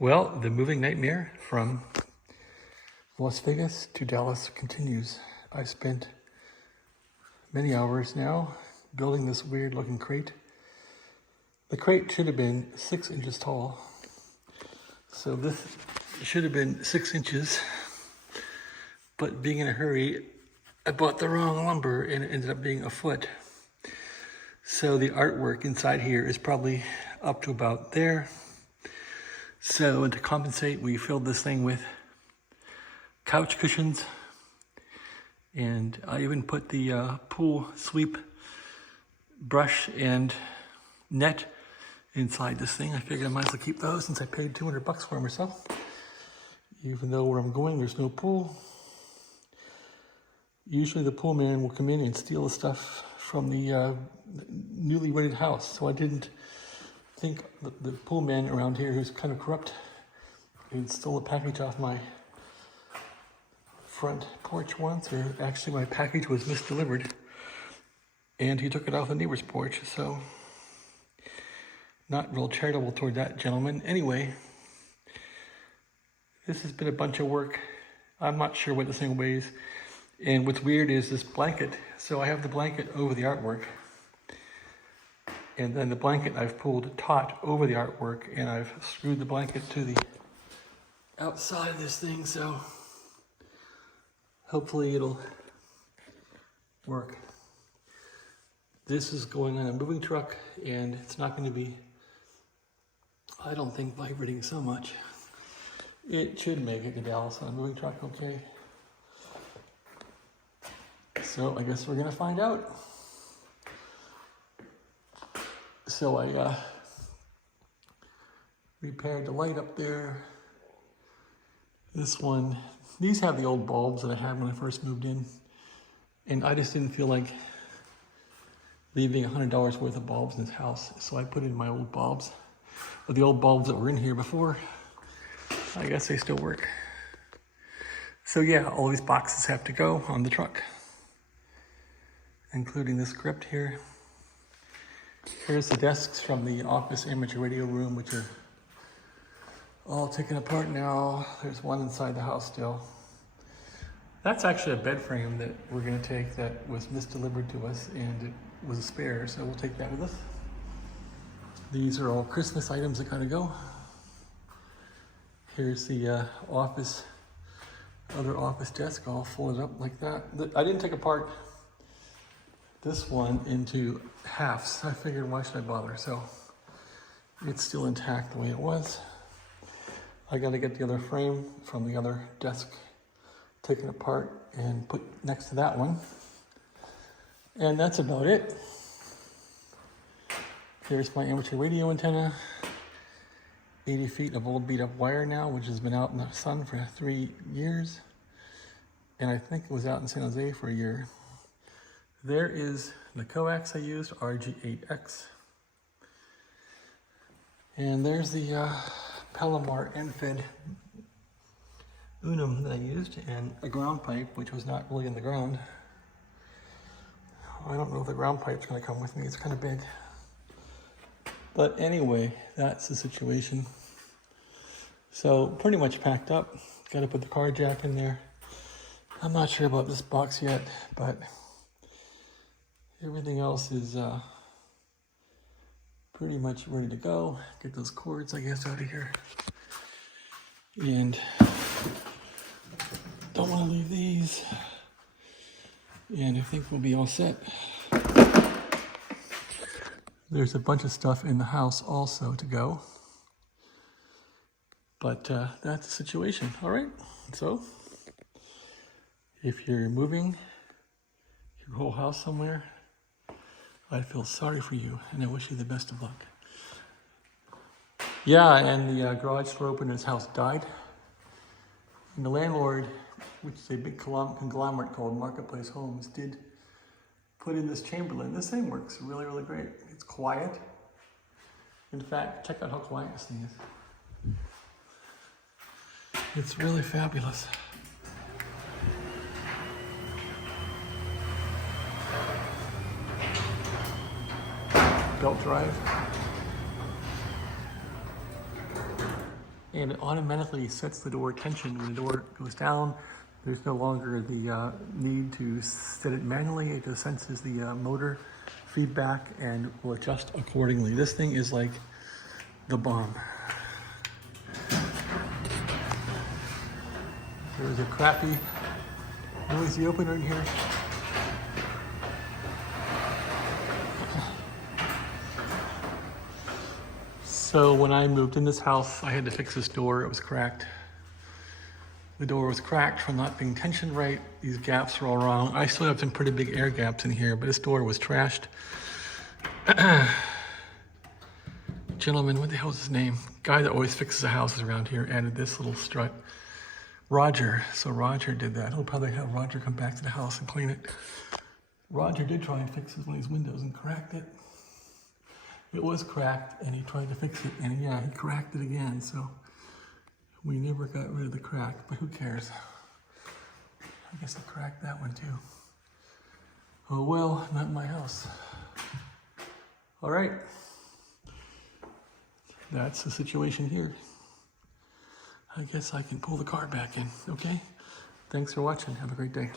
Well, the moving nightmare from Las Vegas to Dallas continues. I spent many hours now building this weird looking crate. The crate should have been 6 inches tall. So this should have been 6 inches, but being in a hurry, I bought the wrong lumber and it ended up being a foot. So the artwork inside here is probably up to about there. So to compensate, we filled this thing with couch cushions, and I even put the pool sweep brush and net inside this thing. I figured I might as well keep those since I paid $200 for them or so. Even though where I'm going, there's no pool. Usually the pool man will come in and steal the stuff from the newly rented house. So I didn't think the pool man around here, who's kind of corrupt, he stole a package off my front porch once, or actually my package was misdelivered and he took it off the neighbor's porch. So not real charitable toward that gentleman. Anyway, this has been a bunch of work. I'm not sure what this thing weighs. And what's weird is this blanket. So I have the blanket over the artwork. And then the blanket I've pulled taut over the artwork, and I've screwed the blanket to the outside of this thing. So hopefully it'll work. This is going on a moving truck, and it's not going to be, I don't think, vibrating so much. It should make it to Dallas on a moving truck, okay? So I guess we're gonna find out. So I repaired the light up there. This one, these have the old bulbs that I had when I first moved in, and I just didn't feel like leaving $100 worth of bulbs in this house. So I put in my old bulbs, or the old bulbs that were in here before. I guess they still work. So yeah, all these boxes have to go on the truck, including this crypt here. Here's the desks from the office amateur radio room, which are all taken apart now. There's one inside the house still. That's actually a bed frame that we're gonna take that was misdelivered to us, and it was a spare, so we'll take that with us. These are all Christmas items that gotta go. Here's the other office desk all folded up like that. I didn't take apart this one into halves. I figured, why should I bother? So it's still intact the way it was. I gotta get the other frame from the other desk taken apart and put next to that one. And that's about it. Here's my amateur radio antenna. 80 feet of old beat up wire now, which has been out in the sun for 3 years. And I think it was out in San Jose for a year. There is the coax I used, RG8X. And there's the Palomar end-fed Unum that I used, and a ground pipe, which was not really in the ground. I don't know if the ground pipe's gonna come with me, it's kind of big. But anyway, that's the situation. So pretty much packed up. Got to put the car jack in there. I'm not sure about this box yet, but everything else is pretty much ready to go. Get those cords, I guess, out of here. And don't want to leave these. And I think we'll be all set. There's a bunch of stuff in the house also to go. But that's the situation. All right, so if you're moving your whole house somewhere, I feel sorry for you, and I wish you the best of luck. Yeah, and the garage door opener in his house died. And the landlord, which is a big conglomerate called Marketplace Homes, did put in this Chamberlain. This thing works really, really great. It's quiet. In fact, check out how quiet this thing is. It's really fabulous. Belt drive. and it automatically sets the door tension. When the door goes down, there's no longer the need to set it manually. It just senses the motor feedback and will adjust accordingly. This thing is like the bomb. There's a crappy noisy opener in here. So when I moved in this house, I had to fix this door. It was cracked. The door was cracked from not being tensioned right. These gaps were all wrong. I still have some pretty big air gaps in here, but this door was trashed. Gentleman, what the hell is his name? Guy that always fixes the houses around here added this little strut. Roger. So Roger did that. He'll probably have Roger come back to the house and clean it. Roger did try and fix one of these windows and cracked it. It was cracked, and he tried to fix it, and yeah, he cracked it again, so we never got rid of the crack, but who cares? I guess I cracked that one too. Oh well, not in my house. All right. That's the situation here. I guess I can pull the car back in, okay? Thanks for watching. Have a great day.